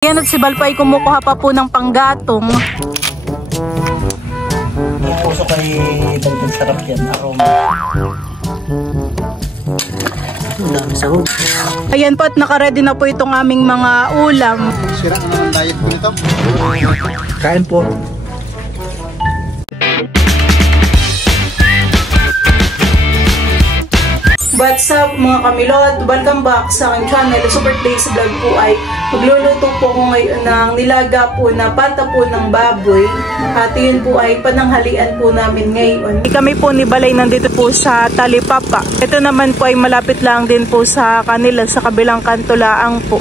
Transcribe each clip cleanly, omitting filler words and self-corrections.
Yan at si Balpo ay kumukuha pa po ng panggatong. Yung puso kay Balpon, sarap yan. Aroma. Dami sahog. Ayan po at nakaready na po itong aming mga ulam. Sira na ang diet ko nito. Kain po. What's up mga kamilot? Welcome back sa aking channel. Super Days Vlog po ay magluluto po ko ngayon ng nilaga po na pata po ng baboy. At yun po ay pananghalian po namin ngayon. Kami po ni Balay nandito po sa Talipapa. Ito naman po ay malapit lang din po sa kanila sa kabilang kanto laang po.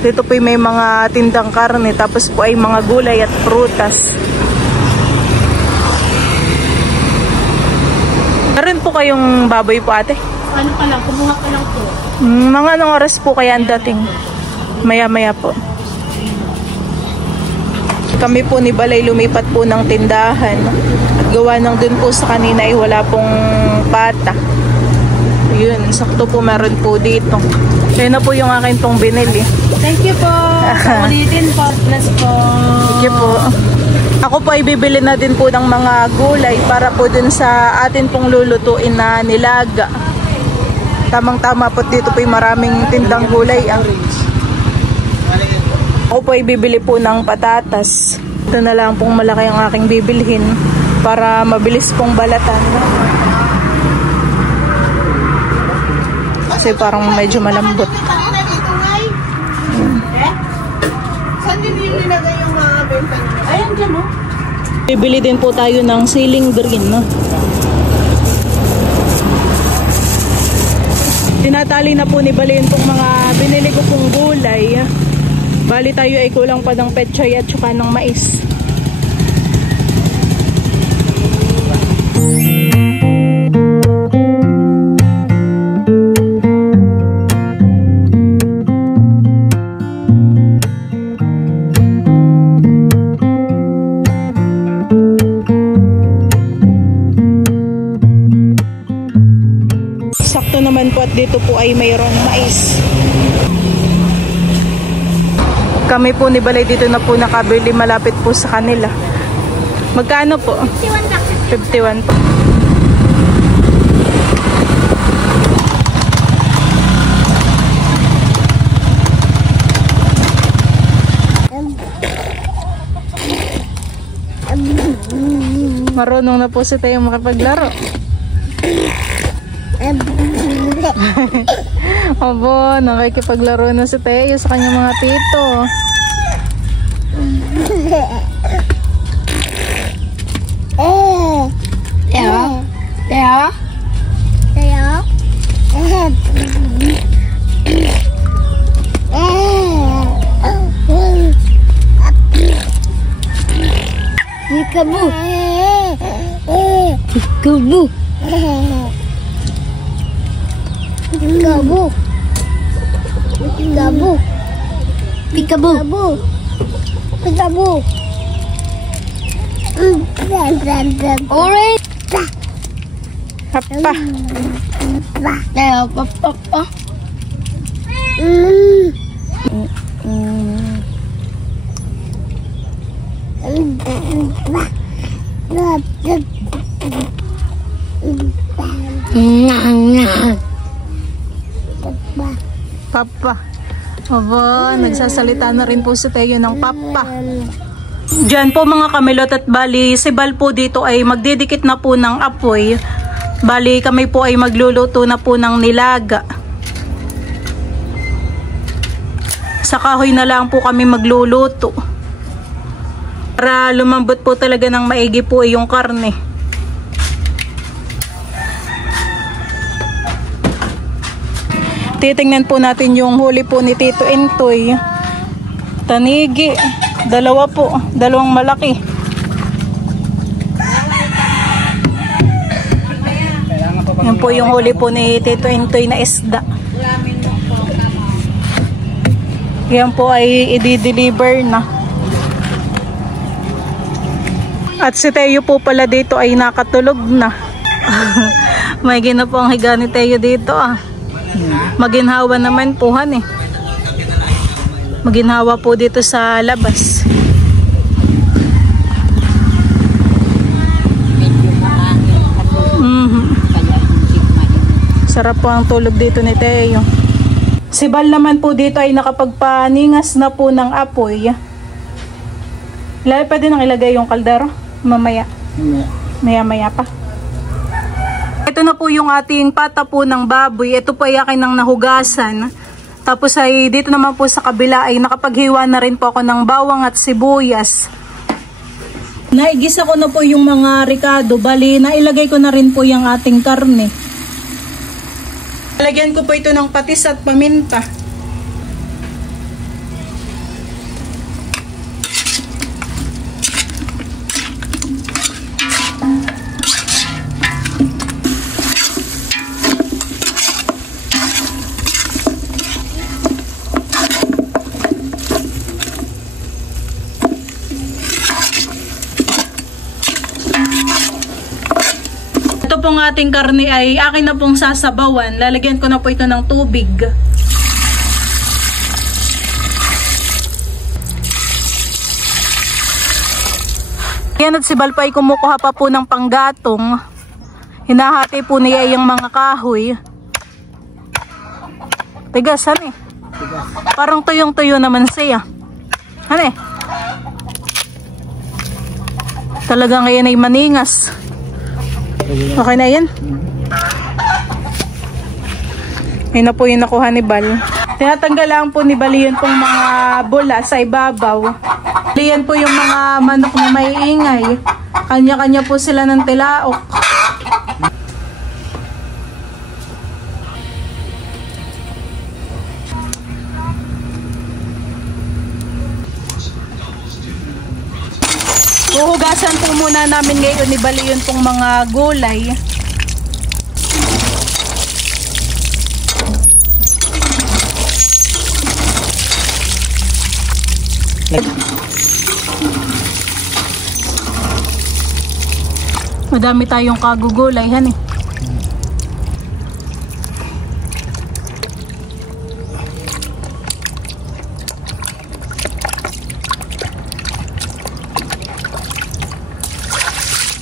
Dito po ay may mga tindang karne tapos po ay mga gulay at prutas. Meron po kayong baboy po ate? Ano pa lang, kumuha pa lang po. Mga anong oras po kaya ang dating? Maya-maya po. Kami po ni Balay lumipat po ng tindahan. At gawa ng dun po sa kanina ay wala pong pata. Yun, sakto po meron po dito. Kaya na po yung akin pong binili. Thank you po. Sa ulitin po. Plus po. Thank you po. Ako po ay bibili na din po ng mga gulay para po dun sa atin pong lulutuin na nilaga. Tamang-tama po dito po yung maraming tindang gulay. Ako po ay bibili po ng patatas. Ito na lang pong malaki ang aking bibilhin para mabilis pong balatan. Kasi parang medyo malambot. Saan din yung nilagay yung mga benta nyo? Ayan dyan mo. Bibili din po tayo ng siling green. No? Tinatali na po ni Balay itong mga binili ko pong gulay. Bali tayo ay kulang pa ng pechay at saka ng mais. Sakto naman po at dito po ay mayroong mais. Kami po ni Balay dito na po nakabili malapit po sa kanila. Magkano po? 51 po. Marunong na po si Tayo makapaglaro. Obo, nakikipaglaro na si Teo sa kanyang mga tito. Teo? Teo? Teo? Peekaboo. Peekaboo. Peekaboo. Peekaboo. Peekaboo. Peekaboo. Orange. Hapa. Teo, papa. Papa. Obo, nagsasalita na rin po si Teo ng papa. Diyan po mga kamilot at bali, si Bal po dito ay magdidikit na po ng apoy. Bali kami po ay magluluto na po ng nilaga. Sa kahoy na lang po kami magluluto. Para lumambot po talaga ng maigi po yung karne. Titingnan po natin yung huli po ni Tito Intoy. Tanigi. Dalawa po. Dalawang malaki. Yan po yung huli po ni Tito Intoy na isda. Yan po ay i-deliver na. At si Teo po pala dito ay nakatulog na. May gina po ang higa ni Teo dito ah. Maginhawa naman po han eh. Maginhawa po dito sa labas. Sarap po ang tulog dito ni Teo. Si Bal naman po dito ay nakapagpaningas na po ng apoy. Pwede nang ilagay yung kaldero mamaya. Maya pa. Ito na po yung ating pata po ng baboy. Ito po ay akin ng nahugasan. Tapos ay dito naman po sa kabila ay nakapaghiwa na rin po ako ng bawang at sibuyas. Naigisa ko na po yung mga ricado. Bali, nailagay ko na rin po yung ating karne. Lagyan ko po ito ng patis at paminta. Ito pong ating karne ay akin na pong sasabawan. Lalagyan ko na po ito ng tubig. Yan, at si Bal pa ay kumukuha pa po ng panggatong. Hinahati po niya yung mga kahoy. Tigas, ano eh? Parang tuyong-tuyo naman siya. Ano eh? Talagang ngayon ay maningas. Okay na yan. Ayun na po yung nakuha ni Bal. Tinatanggal lang po ni Bal yun pong mga bula sa ibabaw. Yan po yung mga manok na may ingay. Kanya-kanya po sila ng tilaok. Huhugasan po muna namin ngayon ni Bal yun pong mga gulay. Madami tayong kagugulay, han eh.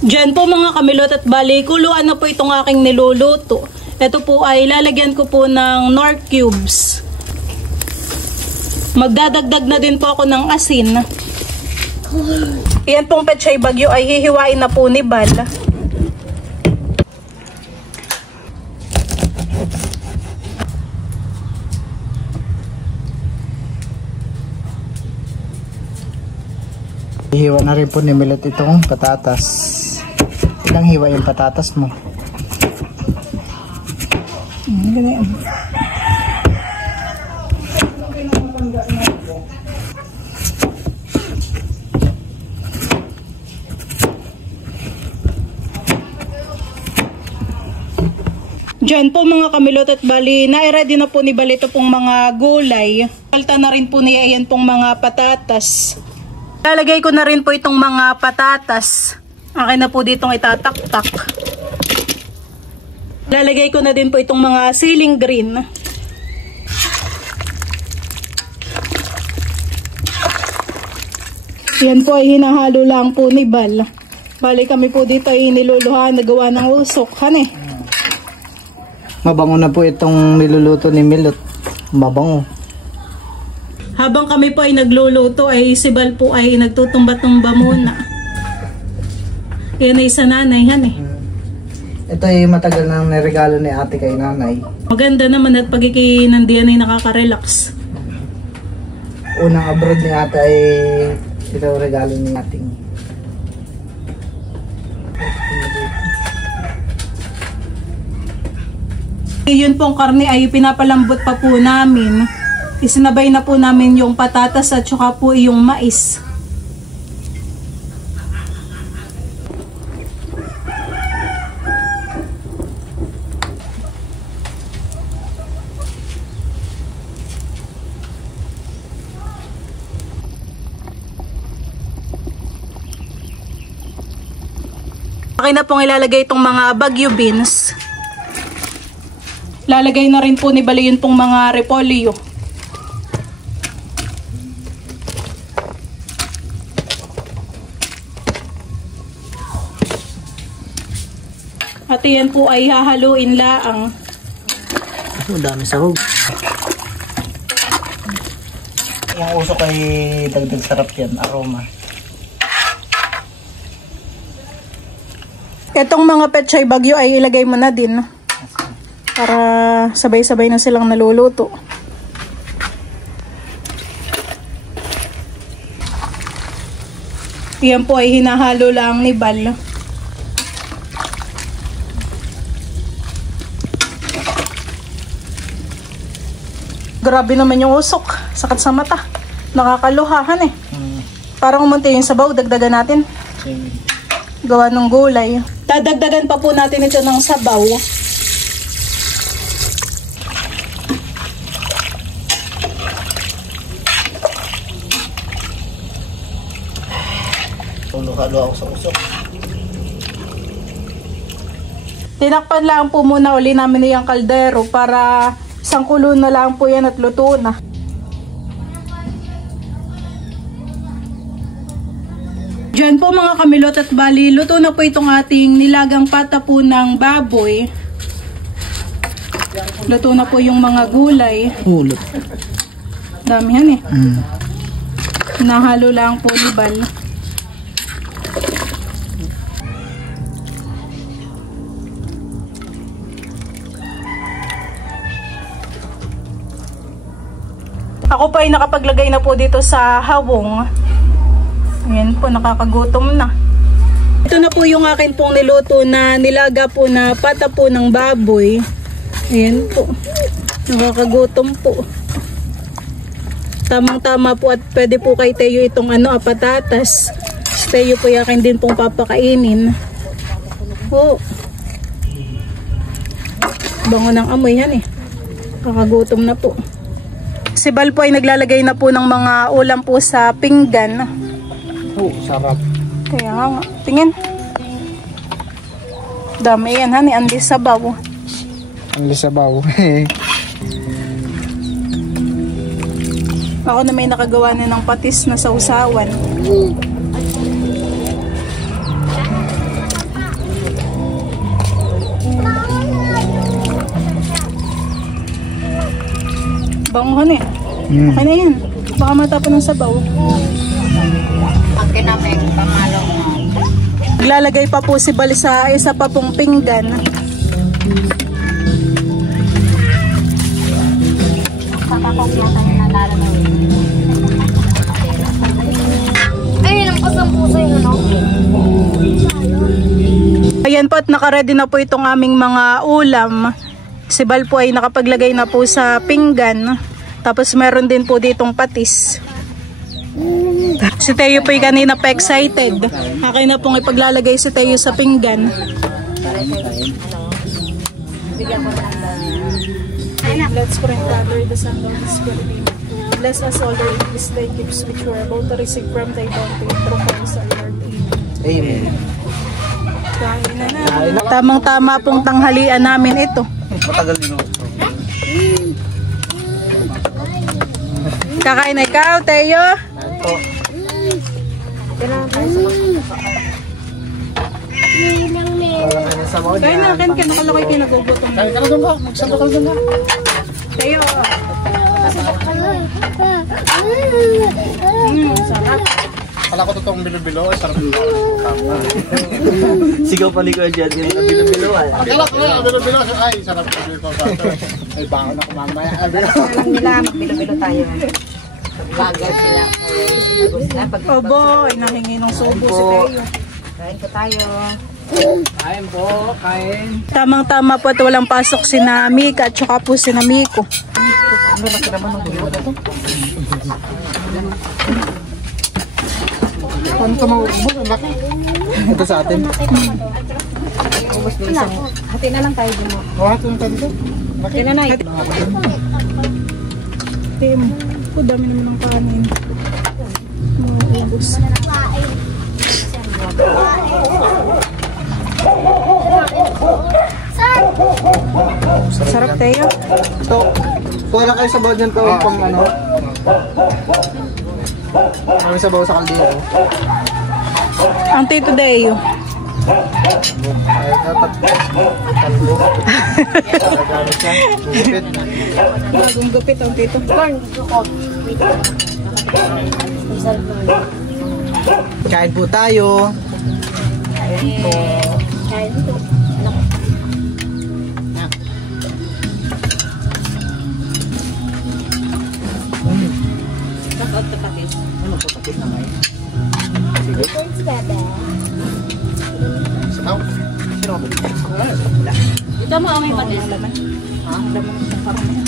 Diyan po mga kamilot at bali, kuluan na po itong aking niluluto. Ito po ay lalagyan ko po ng Knorr cubes. Magdadagdag na din po ako ng asin. Yan pong pechay bagyo ay hihiwain na po ni Bal. Hiwa na rin po ni Milot itong patatas. Ilang hiwa yung patatas mo? Ganyan. Diyan po mga kamilot at bali, na-ready na po ni Bal ito pong mga gulay. Palta na rin po niya yan pong mga patatas. Lalagay ko na rin po itong mga patatas. Akin na po ditong itataktak. Lalagay ko na din po itong mga siling green. Yan po ay hinahalo lang po ni Bal. Bali kami po dito ay niluluhan, nagawa ng usok. Han eh. Mabango na po itong niluluto ni Milot. Mabango. Habang kami po ay nagluluto ay si Bal po ay nagtutumba-tumba muna. Yan ay sa nanay, han eh. Ito ay matagal nang niregalo ni ate kay nanay. Maganda naman at pagkikinandiyan ay nakaka-relax. Unang abroad ni ate ay ito regalo ni ating. Yun pong karne ay pinapalambot pa po namin. Isinabay na po namin yung patatas at saka po yung mais. Akin na pong ilalagay itong mga bagyo beans. Lalagay na rin po ni Bal yun pong mga repolyo. At yan po ay hahaluin laang. Ang dami sahog. Yung usok ay dagdag sarap yan, aroma. Itong mga pechay bagyo ay ilagay mo na din. Para sabay-sabay na silang naluluto. Yan po ay hinahalo lang ni Bal. Grabe naman yung usok. Sakit sa mata. Nakakaluhahan eh. Parang umunti yung sabaw. Dagdagan natin. Gawa ng gulay. Dadagdagan pa po natin ito ng sabaw. Halo ako sa usok. Tinakpan lang po muna uli namin yung kaldero para isang kulo na lang po yan at luto na. Diyan po mga kamilot at bali, luto na po itong ating nilagang pata po ng baboy. Luto na po yung mga gulay. Hulot. Damihan eh. Nahalo lang po ni Bal. Ako pa ay nakapaglagay na po dito sa hawong. Ayan po, nakakagutom na. Ito na po yung akin pong niluto na nilaga po na pata po ng baboy. Ayan po. Nakakagutom po. Tamang-tama po at pwede po kay Teo itong patatas. Si Teo po yung akin din pong papakainin. Oh. Bango ng amoy yan eh. Kakagutom na po. Si Bal po ay naglalagay na po ng mga ulam po sa pinggan. Sarap. Kaya nga, tingin. Dami yan, hani. Andi sabaw. Andi sabaw. Ako na may nakagawa na ng patis na sausawan. Banguhan eh. Okay na yan. Baka matapon ng sabaw. Pagka namin, pamalo mo. Naglalagay pa po si Bal sa isa pa pong pinggan. Papakong yata yung nalala na yun. Ayun, ang kusang puso yun, ano? Ayan po at nakaready na po itong aming mga ulam. Si Bal po ay nakapaglagay na po sa pinggan. Tapos meron din po ditong patis. Si Teo po ay kanina pa excited. Akin na pong ipaglalagay si Teo sa pinggan. Let's pray and gather the Son of the Spirit. Bless us all the gifts thy gifts which we are about to receive from thy bounty through Christ our Lord. Amen. Kain na na. Tamang-tama pong tanghalian namin ito. Matagal din ako. Kakain na ikaw, Teo. Ito. Kain na, kain ka. Nakalakay kayo nagugutom. Kaya ka na doon ba? Magsama ka na doon ba? Teo. Sarap. Kala ko totoong bilo-bilo. Ay, sarap bilo. Sigaw pa ni Kuya Jad. Yung bilo-biloan. Kala ko na, bilo-bilo. Ay, sarap bilo-bilo. Ay, bangon ako mamaya. Alam nila, magbilo-bilo tayo. Bagal sila. Obo, ay nahingi ng subo si Teo. Kain po tayo. Kain po, kain. Tamang-tama po at walang pasok si Mika at saka po si Miko. Paano ito maubos? Ang laki. Ito sa atin. Hati na lang tayo dito. Hati na tayo dito. Hati na na. Tim, po dami naman ng kanin. Mga ubos. Sarap tayo. Ito. Kuha lang kayo sabaw dyan to. Pang ano. May sabaw sa kaldero. Ang Tito Deo. Ay, dapat kalbo. Nagagamit siya. Gupit. Bagong gupit ang tito. Kain po tayo. Ano po tapos na ngayon? Sige. Sakaw. Ito mo ang may patis. Ha? Laman ng parang yan.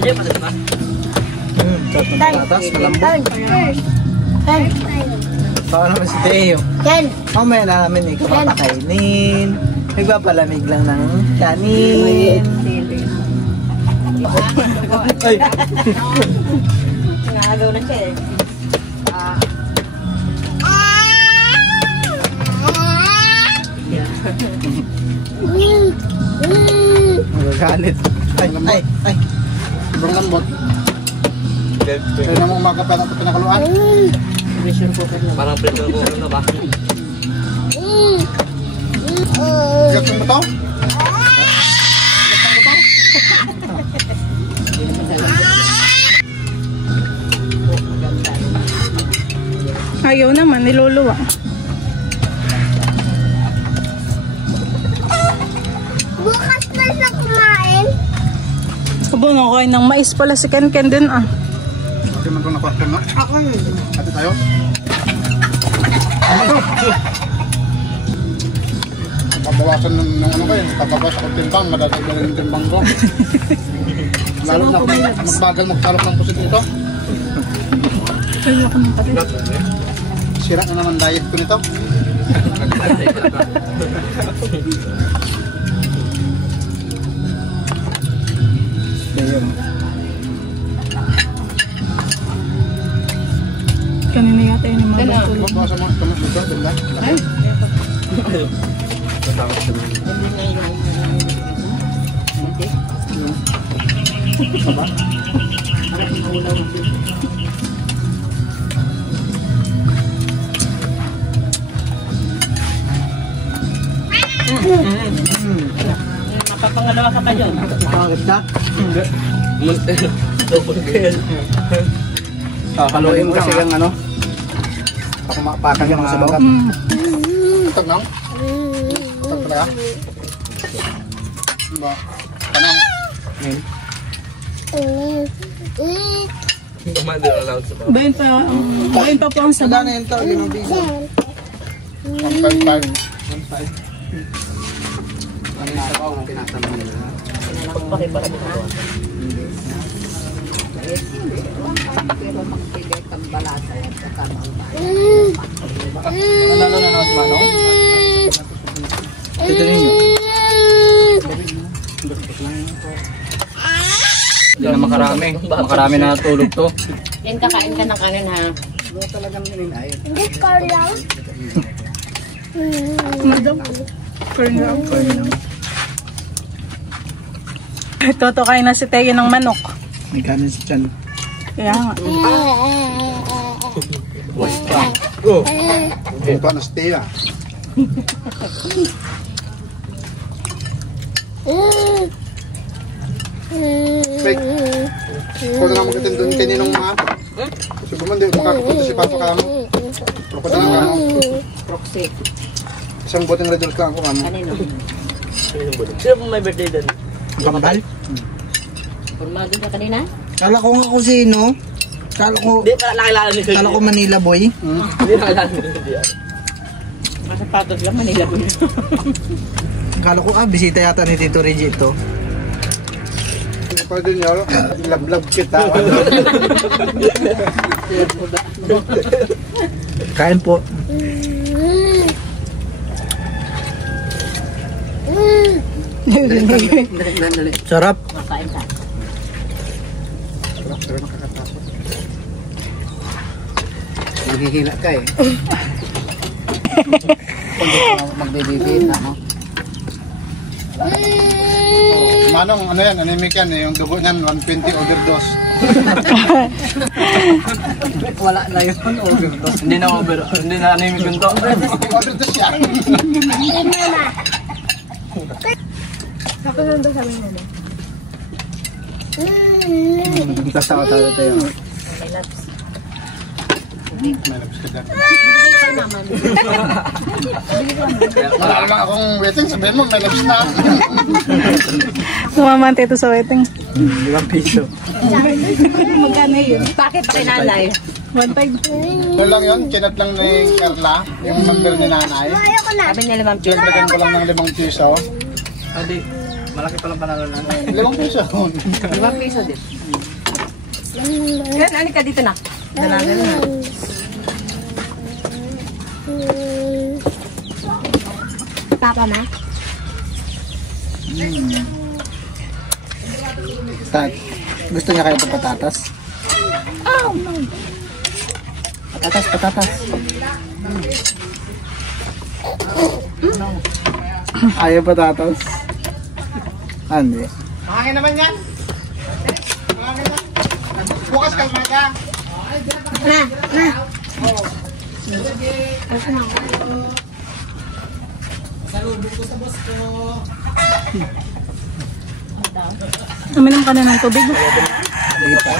Sarap ng patatas, malambot. Baka naman si Teo. Mamaya na namin ikaw papakainin. Nagpapalamig lang ng kanin. Ay! Nangagaw na siya eh. Magagalit. Ay! Sobrang lambot. Kaya na mong umaga pa na ito pinakaluan. Pressure cooker na. Parang pressure cooker na ba? Gatong mo to? Gatong mo to? Ayaw naman, niluluwa. Bukas na siya kumain. Abo, nakain ng mais pala si Ken Ken din ah. Ate man ito na question no? Ako. Ate tayo? Pabawasan ng ano kayo, pabawasan ng timbang, madadagdagan yung timbang ko. Lalo na kung magbagal magsalok ng pusit nito. Ayoko ng pati. Sira na naman diet ko nito. Ayun. Kanina yata yun yung mga batulog. Bawasan mo, tumas dito, ganda. Mapapangalawa ka pa dyan. Pangit na? Double kill. Haluin mo kasi yung ano. Pakumakpakan yung mga bagat. Ito nang? Ito talaga? Diba? Tanong. Commander allowed sa baba. Bayan pa po ang sabaw. Magkano yun to? 5 piso. 1.5. 1.5. Ano yung sabaw ang tinatanong nila? Nanalo na naman si Manong? Ito ninyo. Hindi na makarami. Makarami na tulog to. Yan kakain ka ng kanin ha. Hindi ko lang. Madam. Corn lang. Totokain na si Teo ng manok. May kanin si Chan. Kaya nga. Go! Ito na stay ah. Fake. Kung na naman katin doon kaninong mga kasi bumandi, makakapunta si Papa Kamo. Krokodil ka mo. Proxy. Isang boteng Red Bull ka ako kamo. Kanino? Sino po may birthday doon? Kamadal? Formado ka kanina? Kala ko nga kung sino. Kala ko Nakilala ni Kuya. Kala ko Manila boy. Hindi nakilala ni Kuya. Masapatos lang Manila ko. Kala ko bisita yata ni Tito Reggie ito. Pwede nyo, love kita. Kain po. Sarap. Makain ka. Pero nakakatakot. Hihila ka eh. Kung di ka magbibigay na, no? Manong, ano yan, anemic yan, yung dugo niyan, 120 overdose. Wala na yun, overdose. Hindi na anemic yun to. Overdose yan. Ako nung doon sabi nila. Basta ako tayo. May labs ka dyan. Wala naman akong waiting, sabihin mo, may labs na. Sumamante ito sa wedding. 5 piso. Magkano yun? Bakit pa nanay? 1.5. Ito lang yun, chinat lang ni Carla, yung number ni nanay. Ayoko na. Sabi niya 5 piso. Dagdagan ko lang ng 5 piso. Adi, malaki palang panalo na. 5 piso. 5 piso din. Yan, alika dito na. Dalaga na. Papa na? Tat, gusto niya kayo ito patatas? Oh, no. Patatas. Ayaw patatas? Hindi. Mahangin naman yan. Bukas kalmada. Uminom ka na ng tubig. Hindi pa.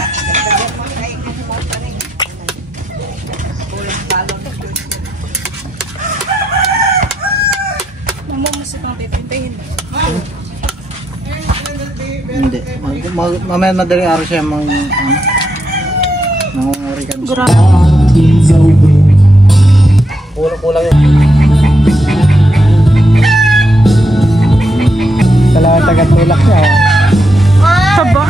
Hindi. Mamaya madaling araw siya mangungurikan siya. Kulang yun. Talagang tagatulak niya. Taba.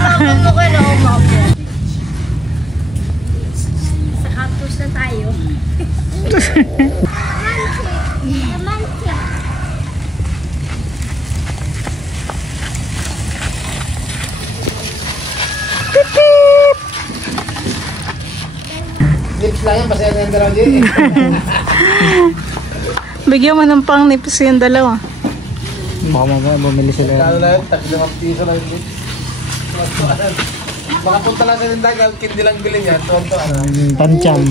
Sa cactus na tayo. Naman siya. Lips lang yan, masaya na yung dalawa dyan. Bigyan mo ng pang nips yung dalawa. Baka mamaya bumili sila. Lalo na yun, 5 piso lang yung lips. Baka punta lang sa tindagal, kindi lang bilhin yan. Tuwan-tuwan. Pancham.